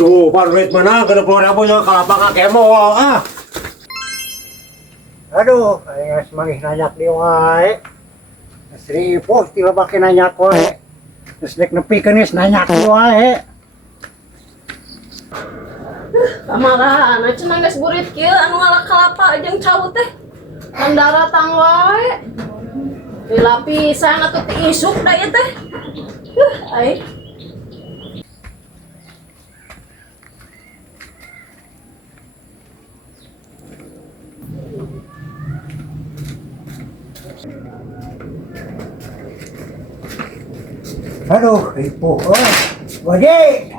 Tuh, parulit mana ke 20.000 nya kalapa ngakemo ah. Aduh, aya semangih nanyak di wae. Seribu tiba pake nanyak wae. Terus dek nepikeun geus nanyak di wae. Kamarahan cenah geus burit kieu anu ngalah kalapa jeung cau teh. Mendaratang wae. Dilapisan atuh ti isuk da ieu teh. Ai. Aduh, ripuh. Wadi.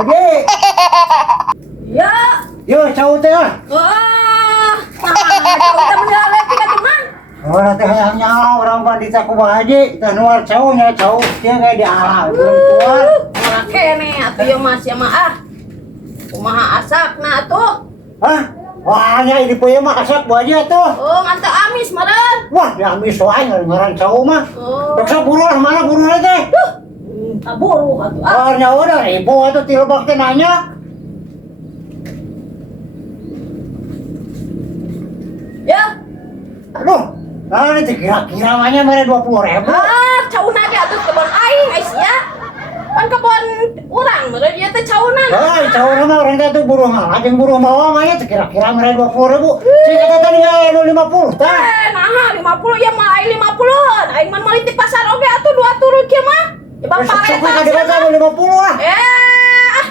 Wadi. Ya. Yo, cau teh ah. Wah. Cau teh mendarat ti katuman. Orang teh hayang nyawa orang bandita ku Haji, teh nuar cau nya cau kieu ge di alam keluar. Ora kene atuh ieu mah sia mah ah. Kumaha asakna atuh? Hah? Wah, nya di poe mah asak Bu Haji atuh. Oh, nganteu amis meureun. Wah, ya amis wae ngaran cau mah. Oh. Rek saburu mana buru teh? Taburu atuh ah. Oh, nyawa dah ribu atuh ti lobak teh nanya. Ya. Aduh, nah ini kira-kira mahnya mere 20.000. Ah, cauna ge atuh kebon aing ais sia. Kan kebon urang meureun ieu teh cauna. Hei, cau mah orang teh tuh buru ngalah jeung buru mawa mahnya teh kira-kira mere 20.000. Cing kata tadi aya 50 tah. Nah, 50 ya mah aing 50-an. Aing mah meuli ti pasar oge atuh 2 turun kieu mah. Ya Sok bapak sok ka dibata 50 ah.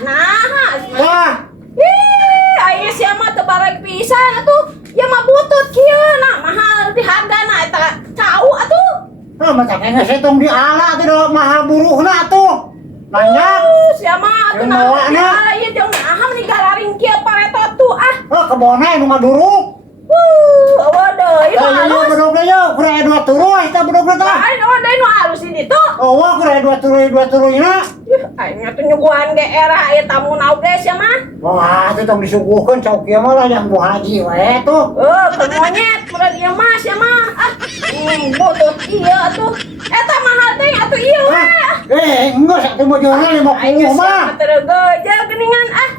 nah. Tah. Ih, aing sia mah teu bareng pisan atuh. Ya mah butut kieu nah mahal di hargana eta cau atuh. Nah, macam kena setong di ala teh do mahal buruhna atuh. Nanya. Sia mah atuh Yang bawaana. nah ieu jeung naha meni galaring kieu pareto tuh ah. Oh, kebona nu ngaduruk. Awa deui Ayo mah halus. bedogna yo, kurang 2 turu eta bedogna tah. Aing awa deui nu halus di ditu. Oh, kurang 2 turuyna. Aing atuh nyuguhan ge era ieu tamu oge sia mah. Wah, itu tong disuguhkeun cau kieu mah lah yang Bu Haji we tuh. Monyet meureun ieu mah sia mah. Ah, butut ieu atuh. Eta mahal teh atuh ieu we. Enggak sak teu bojona 50 mah. Tergeujeu geuningan ah.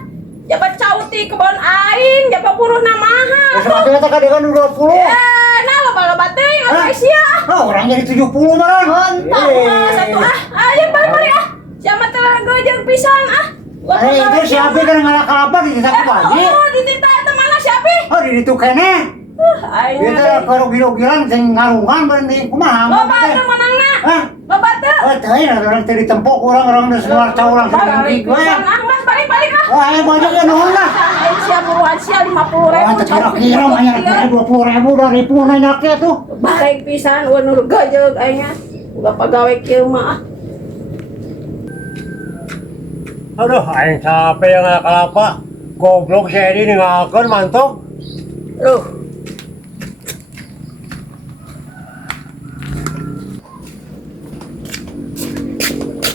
Jabat cauti kebon aing, jabat buruhna mahal. Wes atuh eta kadegan 20. Nah loba-loba teuing atuh sia. Oh, orang jadi 70 mah. Entah mah satu ah. Ayo balik ah. Sia mah tergeujeu pisan ah. Itu siapa kan ngalah kalapa di desa ku Haji? Oh, di tita eta mana siapa? Oh, di ditu keneh. Aing. Ieu teh karugi-rugian sing ngarungan berarti kumaha? Loba teu menangna. Hah? Loba teu. Oh, teu orang teh ditempok urang geus keluar cau langsung ngik we. Mas balik ah. Wah, ayo bojok ya nuhun lah. Aing sia buruan sia 50.000. Wah, kira-kira mah nya 20.000 dari puna nyake tuh. Balik pisan we nu gejeug aing nya. Udah pagawe kieu mah. Aduh, aing capek yang ngalah kalapa. Goblok si Edi ninggalkeun mantok. Aduh.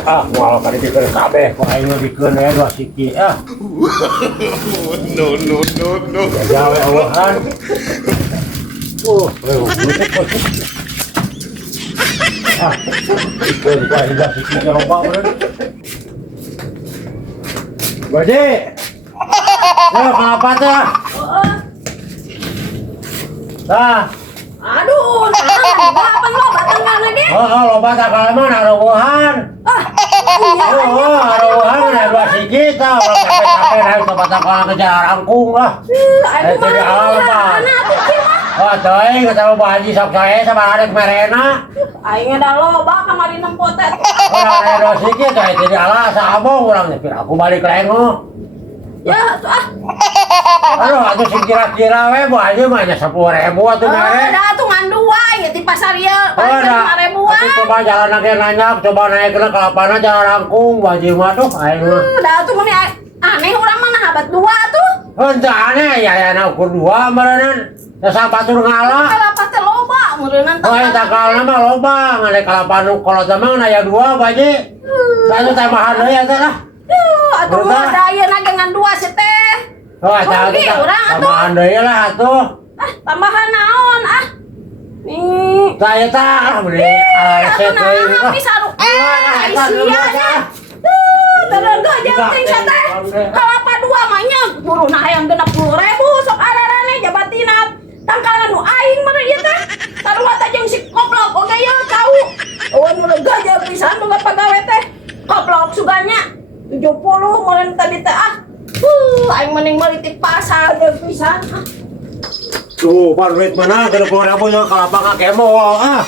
Ah, moal kali dikeun kabeh, kok aing dikeun ya dua siki ah. No. Jawe awahan. Ah, dikeun ku aing dua siki loba bener. Bade. Ya, kenapa teh? Tah. Aduh, nah, apa lo batangkan lagi? Oh, loba tak kalaman arowohan. Iya, Arowohan na dua siki tah, orang capek-capek na itu batakal kejar angkung lah. Aduh, Itu di alam tah. anak tuh gimana? Oh, teuing ketemu Bu Haji sok sae sama arek merena. Aing ada loba kamari nempotet. Orang ada dua siki tah itu di alam saabong urang nyepir aku balik lengo. Ya, tuh ah. Aduh, atuh sing kira-kira we Bu Haji mah nya 10.000 atuh mere. Dah tuh ngan dua ya di pasar ieu, paling 5.000-an. Atuh coba jalan lagi nanya, coba naik ke kalapana jalan rangkung Bu Haji mah tuh aing mah. Dah tuh meni aneh urang mah habat dua tuh. Henteu aneh ya ukur dua meureunnan. Tasa batur ngalah. Kalapa teh loba meureunnan Oh, eta kalana mah loba, ngane kalapa nu kolot mah aya dua Bu Haji. Satu tambahan deui eta lah. Atuh mah daya nagengan dua sih teh. Oh, eta Rugi urang atuh. tambahan deui lah atuh. Ah, tambahan naon ah. Nih. Saya tah beli resep Nah, deui. habis aduh. Sia nya. Terengga jeung ting teh. Kalapa dua mahnya buru nah yang 60.000 sok ararane jabatina tangkalan nu aing mah ieu teh. Sarua teh jeung si koplok oge ye tahu. Eueun nu lega aja pisan boga pagawe teh. Koplok suganya 70 meureun tadi teh ah. Aing mending meuli ti pasar ge pisan. Tuh, pan duit mana 30.000 nya kalapa ngakemo ah.